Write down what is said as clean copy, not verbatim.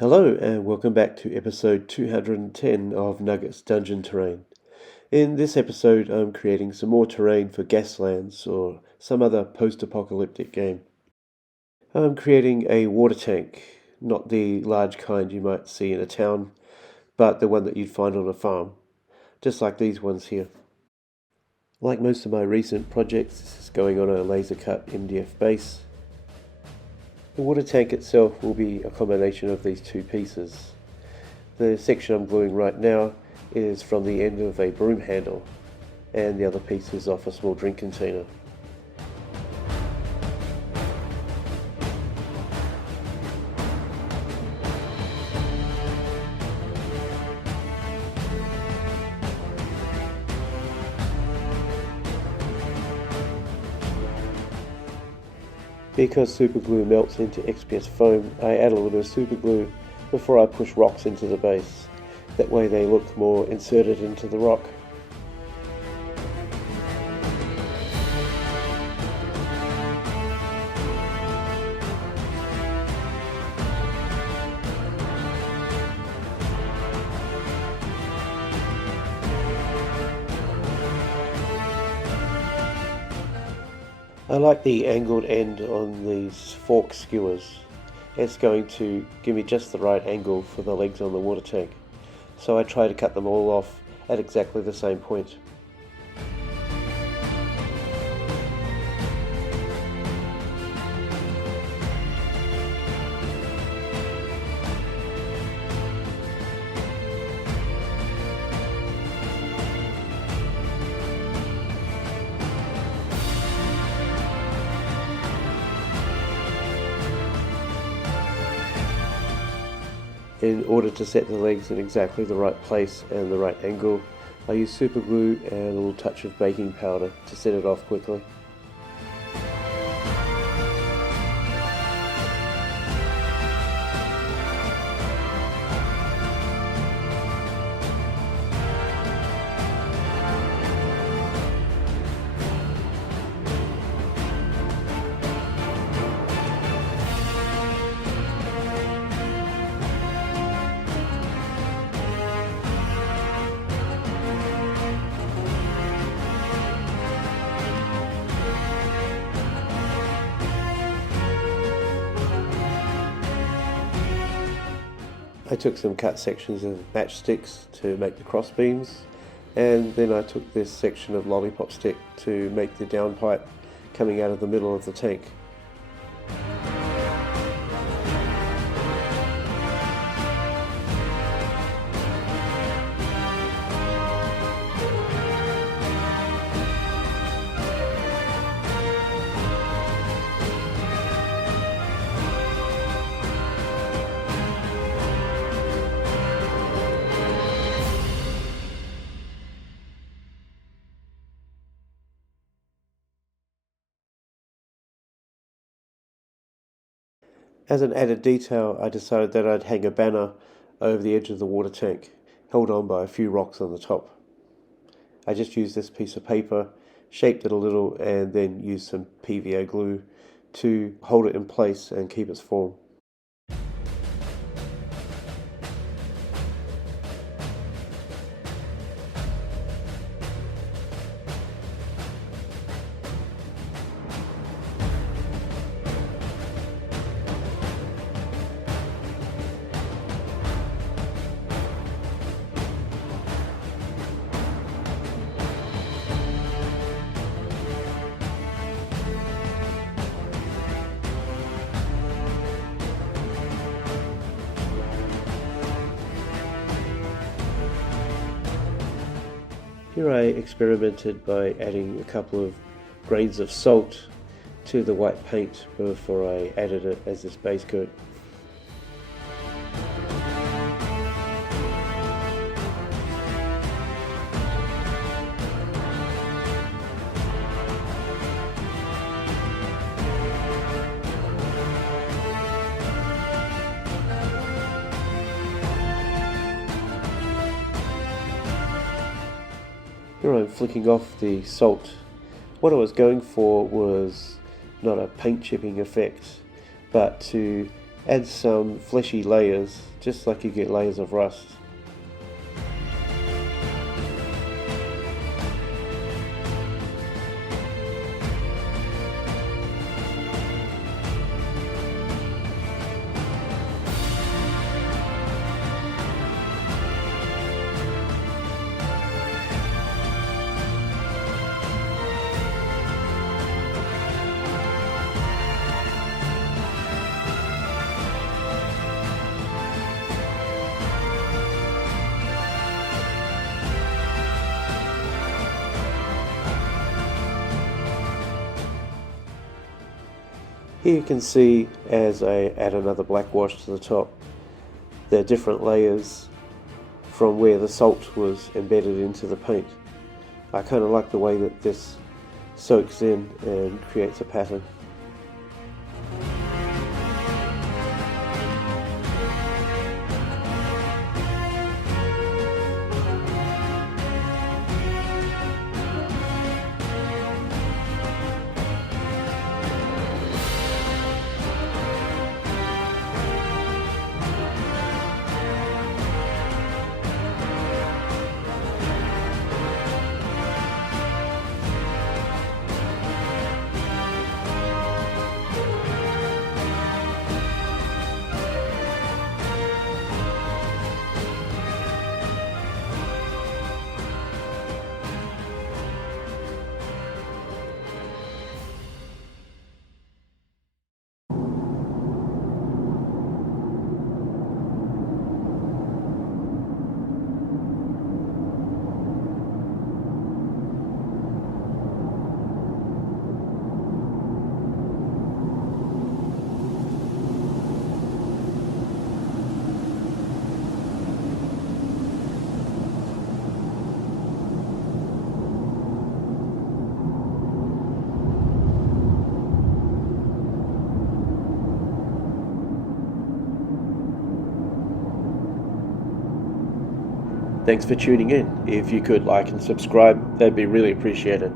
Hello and welcome back to episode 210 of Nuggets Dungeon Terrain. In this episode I'm creating some more terrain for Gaslands or some other post-apocalyptic game. I'm creating a water tank, not the large kind you might see in a town, but the one that you'd find on a farm, just like these ones here. Like most of my recent projects, this is going on a laser cut MDF base. The water tank itself will be a combination of these two pieces. The section I'm gluing right now is from the end of a broom handle, and the other piece is off a small drink container. Because superglue melts into XPS foam, I add a little bit of superglue before I push rocks into the base. That way they look more inserted into the rock. I like the angled end on these fork skewers. It's going to give me just the right angle for the legs on the water tank. So I try to cut them all off at exactly the same point. In order to set the legs in exactly the right place and the right angle, I use super glue and a little touch of baking powder to set it off quickly. I took some cut sections of matchsticks to make the cross beams, and then I took this section of lollipop stick to make the downpipe coming out of the middle of the tank. As an added detail, I decided that I'd hang a banner over the edge of the water tank, held on by a few rocks on the top. I just used this piece of paper, shaped it a little, and then used some PVA glue to hold it in place and keep its form. Here I experimented by adding a couple of grains of salt to the white paint before I added it as this base coat. Here I'm flicking off the salt. What I was going for was not a paint chipping effect, but to adds some fleshy layers, just like you get layers of rust. Here you can see, as I add another black wash to the top, there are different layers from where the salt was embedded into the paint. I kind of like the way that this soaks in and creates a pattern. Thanks for tuning in. If you could like and subscribe, that'd be really appreciated.